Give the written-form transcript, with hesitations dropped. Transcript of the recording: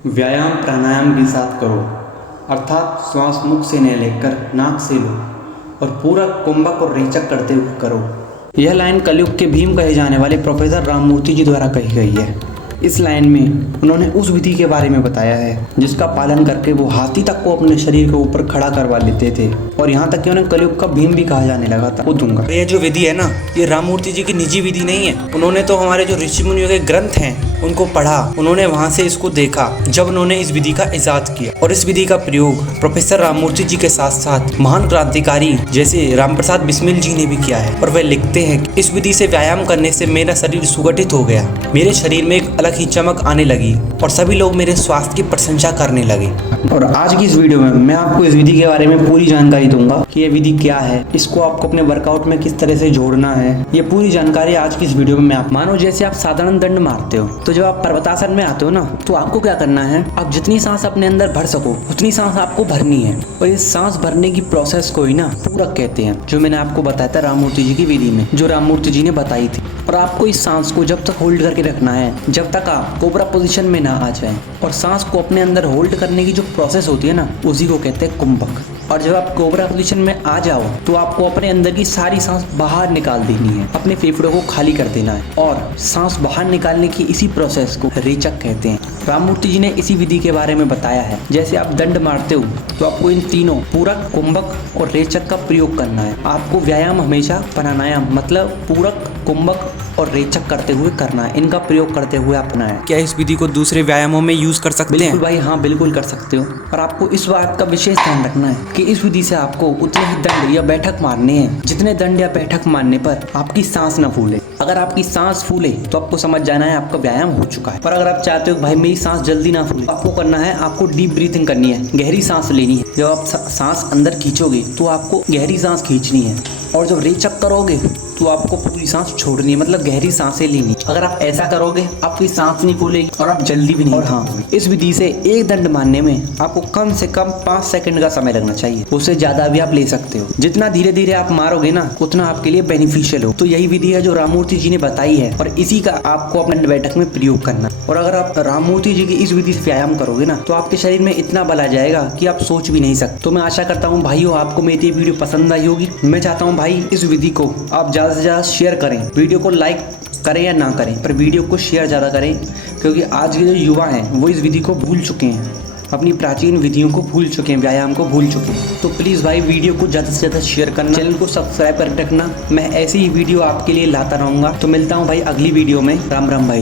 व्यायाम प्राणायाम के साथ करो, अर्थात श्वास मुख से न लेकर नाक से लो और पूरा कुंभक और रेचक करते हुए करो। यह लाइन कलयुग के भीम कहे जाने वाले प्रोफेसर राममूर्ति जी द्वारा कही गई है। इस लाइन में उन्होंने उस विधि के बारे में बताया है जिसका पालन करके वो हाथी तक को अपने शरीर के ऊपर खड़ा करवा लेते थे और यहाँ तक कि उन्हें कलयुग का भीम भी कहा जाने लगा था। वो दूंगा ये जो विधि है ना, ये राममूर्ति जी की निजी विधि नहीं है। उन्होंने तो हमारे जो ऋषि मुनियों के ग्रंथ हैं उनको पढ़ा, उन्होंने वहां से इसको देखा जब उन्होंने इस विधि का इजाद किया। और इस विधि का प्रयोग प्रोफेसर राममूर्ति जी के साथ साथ महान क्रांतिकारी जैसे रामप्रसाद बिस्मिल जी ने भी किया है। और वह लिखते हैं कि इस विधि से व्यायाम करने से मेरा शरीर सुगठित हो गया, मेरे शरीर में एक अलग ही चमक आने लगी और सभी लोग मेरे स्वास्थ्य की प्रशंसा करने लगे। और आज की इस वीडियो में मैं आपको इस विधि के बारे में पूरी जानकारी दूंगा कि ये विधि क्या है, इसको आपको अपने वर्कआउट में किस तरह से जोड़ना है। ये पूरी जानकारी आज की इस वीडियो में मैं आप मानो जैसे आप साधारण दंड मारते हो तो जब आप पर्वतासन में आते हो ना तो आपको क्या करना है, आप जितनी सांस अपने अंदर भर सको उतनी सांस आपको भरनी है। और इस सांस भरने की प्रोसेस को ही ना पूरक कहते हैं, जो मैंने आपको बताया था राममूर्ति जी की विधि में, जो राममूर्ति जी ने बताई थी। और आपको इस सांस को जब तक होल्ड करके रखना है जब तक आप कोबरा पोजीशन में ना आ जाए। और सांस को अपने अंदर होल्ड करने की जो प्रोसेस होती है ना उसी को कहते हैं कुंभक। और जब आप कोबरा पोजीशन में आ जाओ तो आपको अपने अंदर की सारी सांस बाहर निकाल देनी है, अपने फेफड़ों को खाली कर देना है। और सांस बाहर निकालने की इसी प्रोसेस को रेचक कहते हैं। राममूर्ति जी ने इसी विधि के बारे में बताया है। जैसे आप दंड मारते हो तो आपको इन तीनों पूरक, कुंभक और रेचक का प्रयोग करना है। आपको व्यायाम हमेशा प्राणायाम मतलब पूरक, कुंभक और रेचक करते हुए करना है, इनका प्रयोग करते हुए अपना है। क्या इस विधि को दूसरे व्यायामों में यूज कर सकते हैं? बिल्कुल भाई, हाँ बिल्कुल कर सकते हो। और आपको इस बात का विशेष ध्यान रखना है कि इस विधि से आपको उतने ही दंड या बैठक मारने हैं जितने दंड या बैठक मारने पर आपकी सांस न फूले। अगर आपकी सांस फूले तो आपको समझ जाना है आपका व्यायाम हो चुका है। पर अगर आप चाहते हो भाई मेरी सांस जल्दी ना फूले, आपको करना है, आपको डीप ब्रीथिंग करनी है, गहरी सांस लेनी है। जब आप सांस अंदर खींचोगे तो आपको गहरी सांस खींचनी है और जब रेचक करोगे तो आपको पूरी सांस छोड़नी है, मतलब गहरी सांसें लेनी। अगर आप ऐसा करोगे आपकी सांस नहीं फूलेगी और आप जल्दी भी नहीं। और हाँ, इस विधि से एक दंड मारने में आपको कम से कम 5 सेकंड का समय लगना चाहिए, उससे ज्यादा भी आप ले सकते हो। जितना धीरे धीरे आप मारोगे ना उतना आपके लिए बेनिफिशियल हो। तो यही विधि है जो राममूर्ति जी ने बताई है और इसी का आपको अपने बैठक में प्रयोग करना। और अगर आप राममूर्ति जी की इस विधि से व्यायाम करोगे ना तो आपके शरीर में इतना बल आ जाएगा कि आप सोच भी नहीं सकते। तो मैं आशा करता हूँ भाइयों आपको मेरी ये वीडियो पसंद आई होगी। मैं चाहता हूँ भाई इस विधि को आप ज्यादा से ज्यादा शेयर करें, वीडियो को लाइक करें या ना करें पर वीडियो को शेयर ज़्यादा करें, क्योंकि आज के जो युवा हैं वो इस विधि को भूल चुके हैं, अपनी प्राचीन विधियों को भूल चुके हैं, व्यायाम को भूल चुके हैं। तो प्लीज़ भाई वीडियो को ज़्यादा से ज़्यादा शेयर करना, चैनल को सब्सक्राइब कर रखना। मैं ऐसी ही वीडियो आपके लिए लाता रहूँगा। तो मिलता हूँ भाई अगली वीडियो में। राम राम भाई।